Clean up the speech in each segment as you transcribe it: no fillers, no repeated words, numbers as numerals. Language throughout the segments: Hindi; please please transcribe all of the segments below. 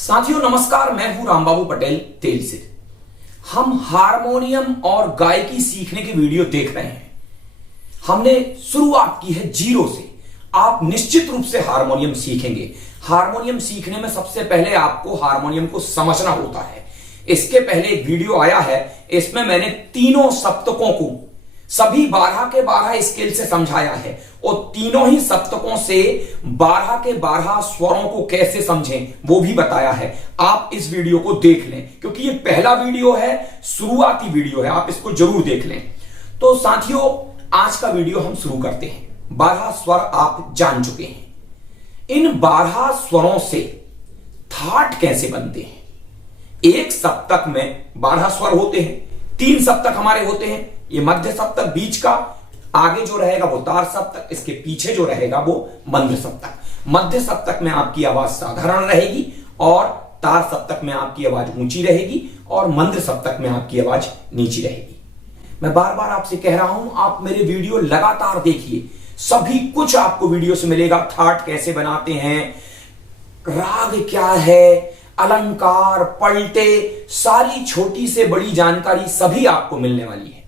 साथियों नमस्कार, मैं हूं रामबाबू पटेल तेल से। हम हारमोनियम और गायकी सीखने के वीडियो देख रहे हैं। हमने शुरुआत की है जीरो से। आप निश्चित रूप से हारमोनियम सीखेंगे। हारमोनियम सीखने में सबसे पहले आपको हारमोनियम को समझना होता है। इसके पहले एक वीडियो आया है, इसमें मैंने तीनों सप्तकों को सभी 12 के 12 स्केल से समझाया है और तीनों ही सप्तकों से 12 के 12 स्वरों को कैसे समझें वो भी बताया है। आप इस वीडियो को देख लें क्योंकि ये पहला वीडियो है, शुरुआती वीडियो है, आप इसको जरूर देख लें। तो साथियों आज का वीडियो हम शुरू करते हैं। 12 स्वर आप जान चुके हैं। इन 12 स्वरों से थाट कैसे बनते हैं? एक सप्तक में 12 स्वर होते हैं। 3 सप्तक हमारे होते हैं, ये मध्य सप्तक, बीच का आगे जो रहेगा वो तार सप्तक, इसके पीछे जो रहेगा वो मंद्र सप्तक। मध्य सप्तक में आपकी आवाज साधारण रहेगी और तार सप्तक में आपकी आवाज ऊंची रहेगी और मंद्र सप्तक में आपकी आवाज नीची रहेगी। मैं बार बार आपसे कह रहा हूं, आप मेरे वीडियो लगातार देखिए, सभी कुछ आपको वीडियो से मिलेगा। थाट कैसे बनाते हैं, राग क्या है, अलंकार, पलटे, सारी छोटी से बड़ी जानकारी सभी आपको मिलने वाली है।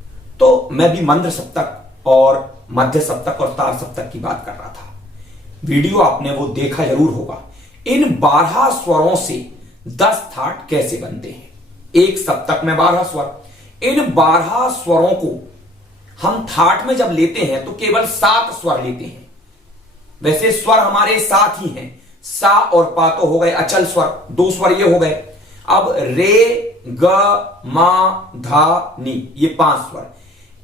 तो मैं भी मंद्र सप्तक और मध्य सप्तक और तार सप्तक की बात कर रहा था। वीडियो आपने वो देखा जरूर होगा। इन 12 स्वरों से 10 थाट कैसे बनते हैं? एक सप्तक में 12 स्वर। इन 12 स्वरों को हम थाट में जब लेते हैं तो केवल 7 स्वर लेते हैं। वैसे स्वर हमारे 7 ही हैं। सा और पा तो हो गए अचल स्वर, 2 स्वर ये हो गए। अब रे, ग, मा, धा, नी, ये 5 स्वर।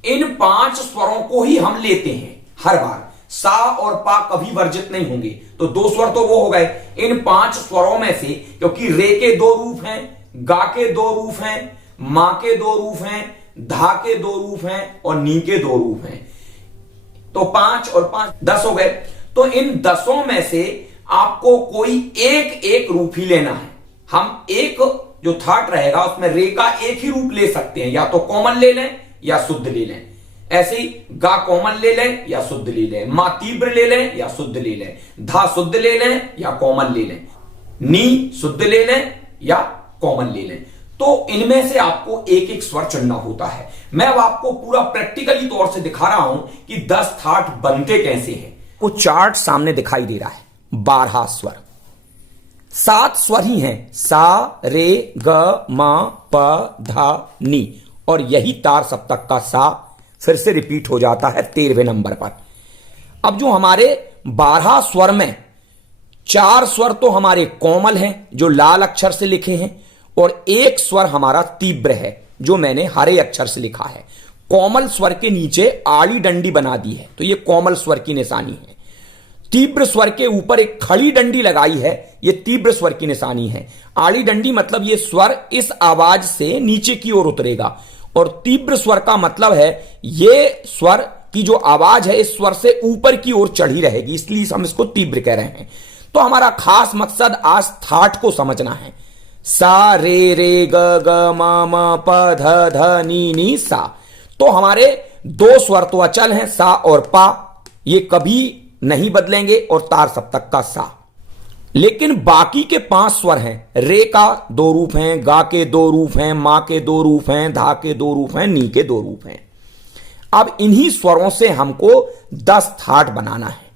इन 5 स्वरों को ही हम लेते हैं हर बार। सा और पा कभी वर्जित नहीं होंगे, तो 2 स्वर तो वो हो गए। इन 5 स्वरों में से, क्योंकि रे के 2 रूप हैं, गा के 2 रूप हैं, मा के 2 रूप हैं, धा के 2 रूप हैं और नी के 2 रूप हैं, तो 5 और 5 10 हो गए। तो इन 10 में से आपको कोई एक रूप ही लेना है। हम एक जो थाट रहेगा उसमें रे का एक ही रूप ले सकते हैं, या तो कॉमन ले लें या शुद्ध ले लें। ऐसे ही गा कॉमन ले लें या शुद्ध ले लें, मा तीव्र ले लें या शुद्ध ले लें, धा शुद्ध ले लें या कॉमन ले लें, नी शुद्ध ले लें या कॉमन ले लें। तो इनमें से आपको एक स्वर चुनना होता है। मैं अब आपको पूरा प्रैक्टिकली तौर से दिखा रहा हूं कि 10 थाट बनते कैसे हैं। वो चार्ट सामने दिखाई दे रहा है। 12 स्वर, 7 स्वर ही हैं, सा, रे, ग, म, प, धा, नी, और यही तार सप्तक का सा फिर से रिपीट हो जाता है 13वें नंबर पर। अब जो हमारे 12 स्वर में 4 स्वर तो हमारे कोमल हैं जो लाल अक्षर से लिखे हैं, और 1 स्वर हमारा तीव्र है जो मैंने हरे अक्षर से लिखा है। कोमल स्वर के नीचे आड़ी डंडी बना दी है, तो ये कोमल स्वर की निशानी है। तीव्र स्वर के ऊपर एक खड़ी डंडी लगाई है, यह तीव्र स्वर की निशानी है। आड़ी डंडी मतलब यह स्वर इस आवाज से नीचे की ओर उतरेगा, और तीव्र स्वर का मतलब है यह स्वर की जो आवाज है इस स्वर से ऊपर की ओर चढ़ी रहेगी, इसलिए हम इसको तीव्र कह रहे हैं। तो हमारा खास मकसद आज थाट को समझना है। सा, रे, रे, ग, ग, म, प, ध, ध, नी, नी, सा। तो हमारे 2 स्वर तो अचल हैं, सा और पा, ये कभी नहीं बदलेंगे, और तार सप्तक का सा। लेकिन बाकी के 5 स्वर हैं। रे का 2 रूप हैं, गा के 2 रूप हैं, मा के 2 रूप हैं, धा के 2 रूप हैं, नी के 2 रूप हैं। अब इन्हीं स्वरों से हमको 10 थाट बनाना है।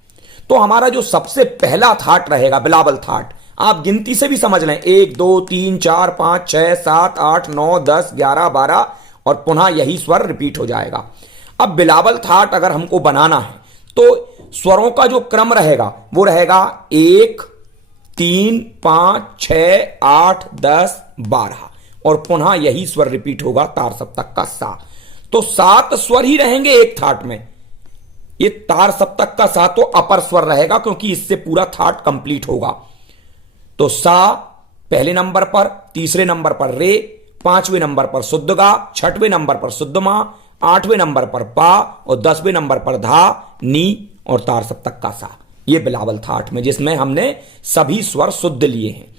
तो हमारा जो सबसे पहला थाट रहेगा बिलावल थाट, आप गिनती से भी समझ लें, 1 2 3 4 5 6 7 8 9 10 11 12, और पुनः यही स्वर रिपीट हो जाएगा। अब बिलावल थाट अगर हमको बनाना है तो स्वरों का जो क्रम रहेगा वो रहेगा 1 3 5 6 8 10 12, और पुनः यही स्वर रिपीट होगा तार सप्तक का सा। तो 7 स्वर ही रहेंगे एक थाट में। ये तार सप्तक का सा तो अपर स्वर रहेगा क्योंकि इससे पूरा थाट कंप्लीट होगा। तो सा पहले नंबर पर, तीसरे नंबर पर रे, 5वें नंबर पर शुद्ध गा, 6वें नंबर पर शुद्ध मा, 8वें नंबर पर पा, और 10वें नंबर पर धा, नी, और तार सप्तक का सा। ये बिलावल थाट में जिसमें हमने सभी स्वर शुद्ध लिए हैं।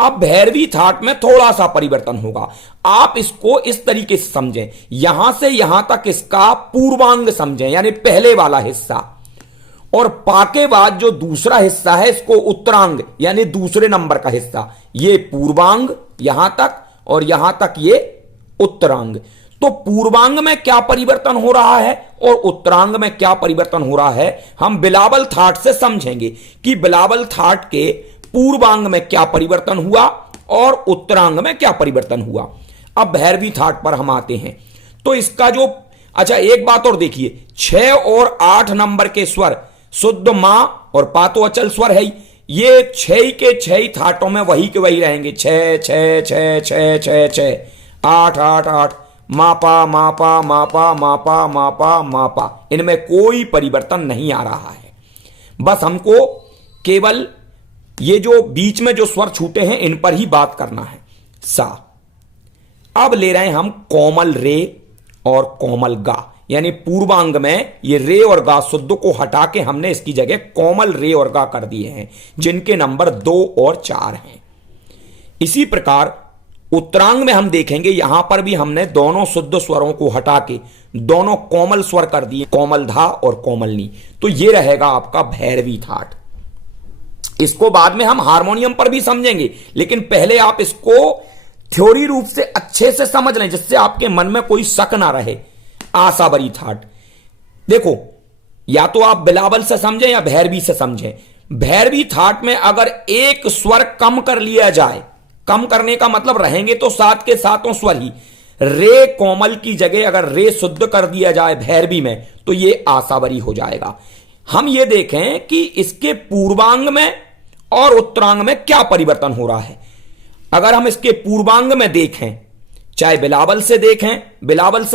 अब भैरवी थाट में थोड़ा सा परिवर्तन होगा। आप इसको इस तरीके से समझें, यहां से यहां तक इसका पूर्वांग समझें, यानी पहले वाला हिस्सा, और पा के बाद जो दूसरा हिस्सा है इसको उत्तरांग यानी दूसरे नंबर का हिस्सा, ये पूर्वांग यहां तक और यहां तक ये उत्तरांग। तो पूर्वांग में क्या परिवर्तन हो रहा है और उत्तरांग में क्या परिवर्तन हो रहा है हम बिलावल थाट से समझेंगे कि बिलावल थाट के पूर्वांग में क्या परिवर्तन हुआ और उत्तरांग में क्या परिवर्तन हुआ। अब भैरवी थाट पर हम आते हैं। तो इसका जो अच्छा एक बात और देखिए, 6 और 8 नंबर के स्वर शुद्ध मां और पा तो अचल स्वर है, ये 6 के 6 थाटों में वही के वही रहेंगे, 6 6 6 6 6 6 8 8 8 मापा मापा मापा मापा मापा मापा, इनमें कोई परिवर्तन नहीं आ रहा है। बस हमको केवल ये जो बीच में जो स्वर छूटे हैं इन पर ही बात करना है। सा। अब ले रहे हैं हम कोमल रे और कोमल गा, यानी पूर्वांग में ये रे और गा शुद्ध को हटा के हमने इसकी जगह कोमल रे और गा कर दिए हैं, जिनके नंबर 2 और 4 हैं। इसी प्रकार उत्तरांग में हम देखेंगे, यहां पर भी हमने दोनों शुद्ध स्वरों को हटा के दोनों कोमल स्वर कर दिए, कोमल धा और कोमल नी। तो ये रहेगा आपका भैरवी थाट। इसको बाद में हम हारमोनियम पर भी समझेंगे, लेकिन पहले आप इसको थ्योरी रूप से अच्छे से समझ लें, जिससे आपके मन में कोई शक ना रहे। आसावरी थाट देखो, या तो आप बिलावल से समझें या भैरवी से समझें। भैरवी थाट में अगर एक स्वर कम कर लिया जाए, कम करने का मतलब रहेंगे तो 7 के 7 स्वर ही, रे कोमल की जगह अगर रे शुद्ध कर दिया जाए भैरवी में तो ये आसावरी हो जाएगा। हम ये देखें कि इसके पूर्वांग में और उत्तरांग में क्या परिवर्तन हो रहा है। अगर हम इसके पूर्वांग में देखें, चाहे बिलावल से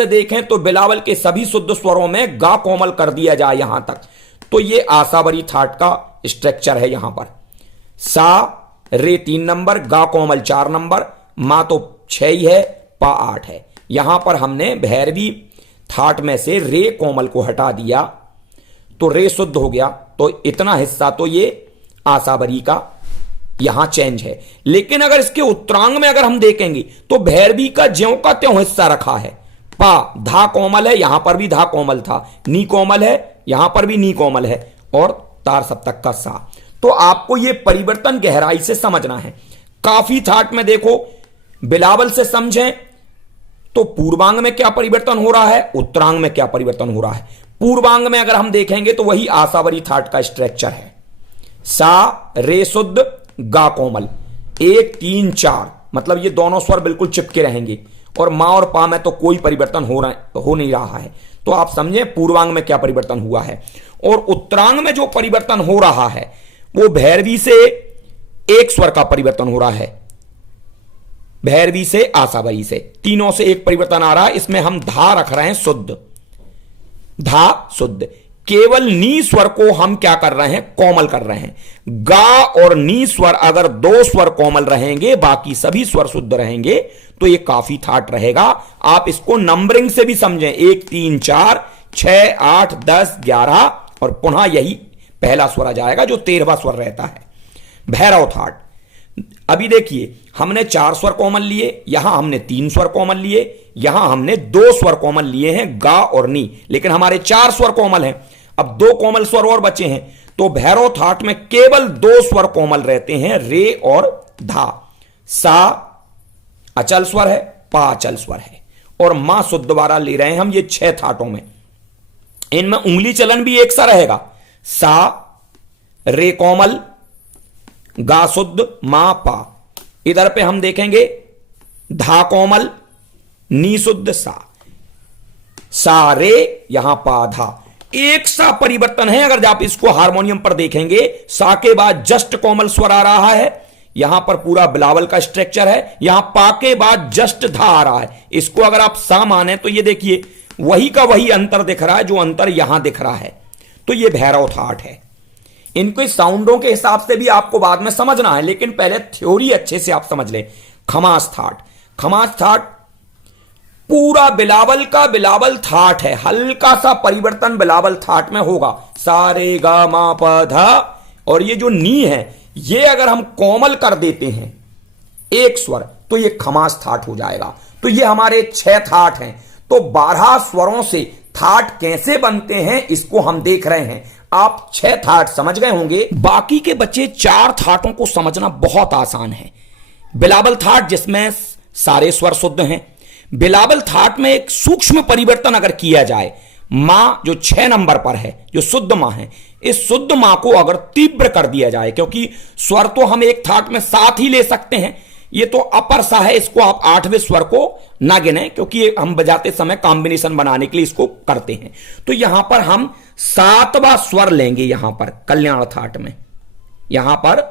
देखें तो बिलावल के सभी शुद्ध स्वरों में गा कोमल कर दिया जाए यहां तक, तो ये आसावरी थाट का स्ट्रक्चर है। यहां पर सा रे 3 नंबर, गा कोमल 4 नंबर, मां तो 6 ही है, पा 8 है। यहां पर हमने भैरवी थाट में से रे कोमल को हटा दिया तो रे शुद्ध हो गया, तो इतना हिस्सा तो ये आसावरी का यहां चेंज है। लेकिन अगर इसके उत्तरांग में अगर हम देखेंगे तो भैरवी का ज्यों का त्यों हिस्सा रखा है। पा धा कोमल है, यहां पर भी धा कोमल था, नी कोमल है, यहां पर भी नी कोमल है, और तार सप्तक का सा। तो आपको यह परिवर्तन गहराई से समझना है। काफी थाट में देखो, बिलावल से समझें तो पूर्वांग में क्या परिवर्तन हो रहा है, उत्तरांग में क्या परिवर्तन हो रहा है। पूर्वांग में अगर हम देखेंगे तो वही आसावरी थाट का स्ट्रक्चर है। सा रे शुद्ध गा कोमल 1 3 4, मतलब ये दोनों स्वर बिल्कुल चिपके रहेंगे, और मां और पा में तो कोई परिवर्तन हो नहीं रहा है। तो आप समझें पूर्वांग में क्या परिवर्तन हुआ है। और उत्तरांग में जो परिवर्तन हो रहा है वो भैरवी से एक स्वर का परिवर्तन हो रहा है, भैरवी से आसावरी से, तीनों से एक परिवर्तन आ रहा है। इसमें हम धा रख रहे हैं शुद्ध, धा शुद्ध। केवल नी स्वर को हम क्या कर रहे हैं, कोमल कर रहे हैं। गा और नी स्वर अगर 2 स्वर कोमल रहेंगे, बाकी सभी स्वर शुद्ध रहेंगे, तो ये काफी थाट रहेगा। आप इसको नंबरिंग से भी समझें, 1 3 4 6 8 10 11, और पुनः यही पहला स्वर आ जाएगा जो 13वां स्वर रहता है। भैरव थाट, अभी देखिए हमने 4 स्वर कोमल लिए, यहां हमने 3 स्वर कोमल लिए, यहां हमने 2 स्वर कोमल लिए हैं, गा और नी, लेकिन हमारे 4 स्वर कोमल हैं। अब 2 कोमल स्वर और बचे हैं, तो भैरव थाट में केवल 2 स्वर कोमल रहते हैं, रे और धा। सा अचल स्वर है, पा अचल स्वर है, और मां शुद्ध वाला ले रहे हैं हम ये 6 थाटों में। इनमें उंगली चलन भी एक सा रहेगा, सा रे कोमल गा शुद्ध मां पा। इधर पे हम देखेंगे धा कोमल नी शुद्ध सा रे, यहां पा धा। एक सा परिवर्तन है। अगर आप इसको हारमोनियम पर देखेंगे, सा के बाद जस्ट कोमल स्वर आ रहा है, यहां पर पूरा बिलावल का स्ट्रक्चर है, यहां पा के बाद जस्ट धा आ रहा है। इसको अगर आप सा माने तो ये देखिए वही का वही अंतर दिख रहा है जो अंतर यहां दिख रहा है। तो ये भैरव थाट है। इनके साउंडों के हिसाब से भी आपको बाद में समझना है, लेकिन पहले थ्योरी अच्छे से आप समझ लें। खमास थाट, खमास थाट पूरा बिलावल का बिलावल थाट है। हल्का सा परिवर्तन बिलावल थाट में होगा, सारे गा मा पा धा, और ये जो नी है ये अगर हम कोमल कर देते हैं एक स्वर तो ये खमास थाट हो जाएगा। तो ये हमारे 6 थाट हैं। तो 12 स्वरों से थाट कैसे बनते हैं इसको हम देख रहे हैं। आप 6 थाट समझ गए होंगे। बाकी के बचे 4 थाटों को समझना बहुत आसान है। बिलावल थाट जिसमें सारे स्वर शुद्ध हैं। बिलावल थाट में एक सूक्ष्म परिवर्तन अगर किया जाए, मां जो 6 नंबर पर है, जो शुद्ध मां है, इस शुद्ध मां को अगर तीव्र कर दिया जाए, क्योंकि स्वर तो हम एक थाट में 7 ही ले सकते हैं, ये तो अपर सा है, इसको आप 8वें स्वर को ना गिने, क्योंकि ये हम बजाते समय कॉम्बिनेशन बनाने के लिए इसको करते हैं। तो यहां पर हम 7वां स्वर लेंगे, यहां पर कल्याण थाट में यहां पर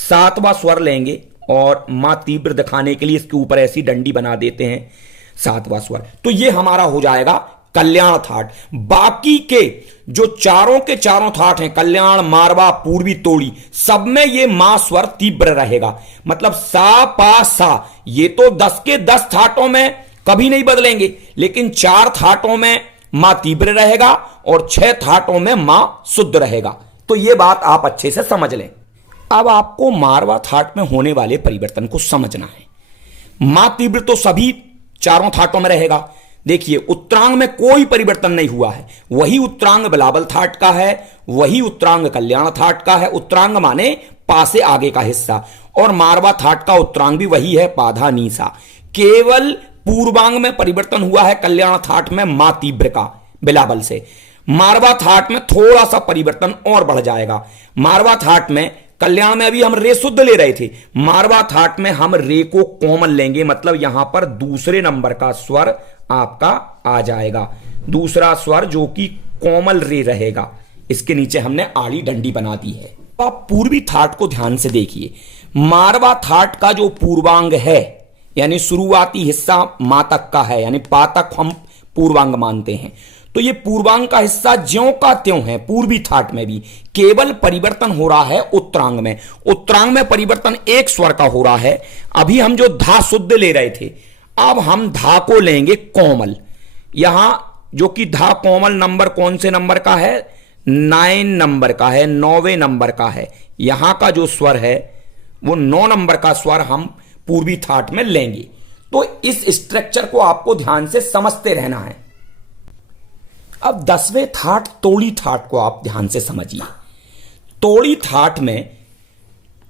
7वां स्वर लेंगे और मां तीव्र दिखाने के लिए इसके ऊपर ऐसी डंडी बना देते हैं 7वां स्वर। तो ये हमारा हो जाएगा कल्याण थाट। बाकी के जो चारों के चारों थाट हैं, कल्याण, मारवा, पूर्वी, तोड़ी, सब में ये मां स्वर तीव्र रहेगा। मतलब सा पा सा, ये तो 10 के 10 थाटों में कभी नहीं बदलेंगे, लेकिन 4 थाटों में मां तीव्र रहेगा और 6 थाटों में मां शुद्ध रहेगा। तो ये बात आप अच्छे से समझ लें। अब आपको मारवा थाट में होने वाले परिवर्तन को समझना है। मां तीव्र तो सभी चारों थाटों में रहेगा। देखिए, उत्तरांग में कोई परिवर्तन नहीं हुआ है, वही उत्तरांग बिलावल थाट का है, वही उत्तरांग कल्याण थाट का है। उत्तरांग माने पा से आगे का हिस्सा, और मारवा थाट का उत्तरांग भी वही है, पाधा नीसा। केवल पूर्वांग में परिवर्तन हुआ है कल्याण थाट में मां तीव्र का बिलावल से। मारवा थाट में थोड़ा सा परिवर्तन और बढ़ जाएगा। मारवा थाट में, कल्याण में अभी हम रे शुद्ध ले रहे थे, मारवा थाट में हम रे को कोमल लेंगे, मतलब यहां पर दूसरे नंबर का स्वर आपका आ जाएगा, दूसरा स्वर जो कि कोमल रे रहेगा। इसके नीचे हमने आड़ी डंडी बना दी है। आप पूर्वी थाट को ध्यान से देखिए। मारवा थाट का जो पूर्वांग है, यानी शुरुआती हिस्सा मां तक का है, यानी पा तक हम पूर्वांग मानते हैं, तो ये पूर्वांग का हिस्सा ज्यों का त्यों है। पूर्वी थाट में भी केवल परिवर्तन हो रहा है उत्तरांग में। उत्तरांग में परिवर्तन एक स्वर का हो रहा है। अभी हम जो धा शुद्ध ले रहे थे, अब हम धा को लेंगे कोमल। यहां जो कि धा कोमल नंबर कौन से नंबर का है? 9 नंबर का है, 9वें नंबर का है। यहां का जो स्वर है वो 9 नंबर का स्वर हम पूर्वी थाट में लेंगे। तो इस स्ट्रक्चर को आपको ध्यान से समझते रहना है। अब 10वें थाट तोड़ी थाट को आप ध्यान से समझिए। तोड़ी थाट में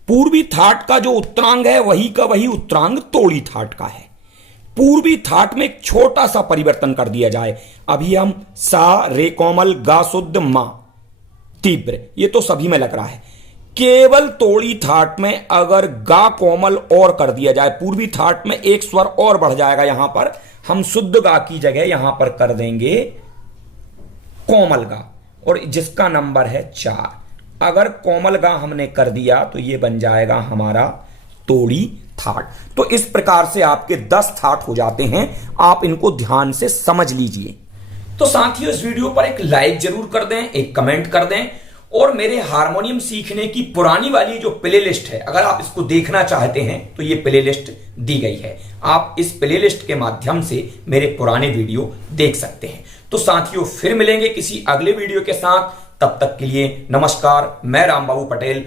पूर्वी थाट का जो उत्तरांग है वही का वही उत्तरांग तोड़ी थाट का है। पूर्वी थाट में एक छोटा सा परिवर्तन कर दिया जाए। अभी हम सा, रे कोमल, गा शुद्ध, मा तीव्र, ये तो सभी में लग रहा है। केवल तोड़ी थाट में अगर गा कोमल और कर दिया जाए, पूर्वी थाट में एक स्वर और बढ़ जाएगा। यहां पर हम शुद्ध गा की जगह यहां पर कर देंगे कोमल गा, और जिसका नंबर है 4। अगर कोमल गा हमने कर दिया तो ये बन जाएगा हमारा तोड़ी थाट। तो इस प्रकार से आपके 10 थाट हो जाते हैं। आप इनको ध्यान से समझ लीजिए। तो साथियों, इस वीडियो पर एक लाइक जरूर कर दें, एक कमेंट कर दें, और मेरे हारमोनियम सीखने की पुरानी वाली जो प्लेलिस्ट है, अगर आप इसको देखना चाहते हैं तो ये प्लेलिस्ट दी गई है। आप इस प्लेलिस्ट के माध्यम से मेरे पुराने वीडियो देख सकते हैं। तो साथियों, फिर मिलेंगे किसी अगले वीडियो के साथ। तब तक के लिए नमस्कार। मैं रामबाबू पटेल।